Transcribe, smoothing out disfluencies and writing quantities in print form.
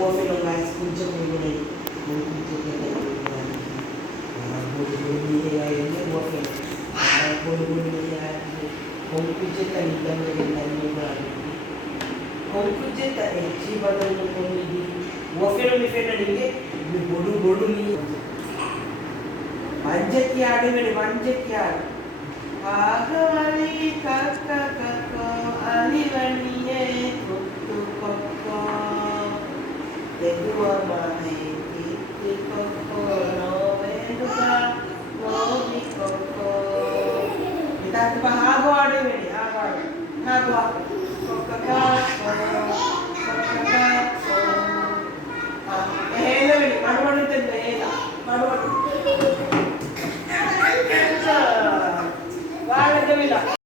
Buffalo guys, kunci ini kunci bulu-bulu ayamnya buffalo. Bulu-bulu ya, kunci tadi dan tadi berani. Kunci tadi ciba dan kunci buffalo ni fena dinge, bulu-bulu ni. Manjat ya ada ni manjat ya. Agawali kakak kakak alivaniye kutu koko. Kedua mahe titi koko no veduka no mi koko. Kita hago ade vedi hago kokaka hela vedi madwadu tenne hela madwadu. Wala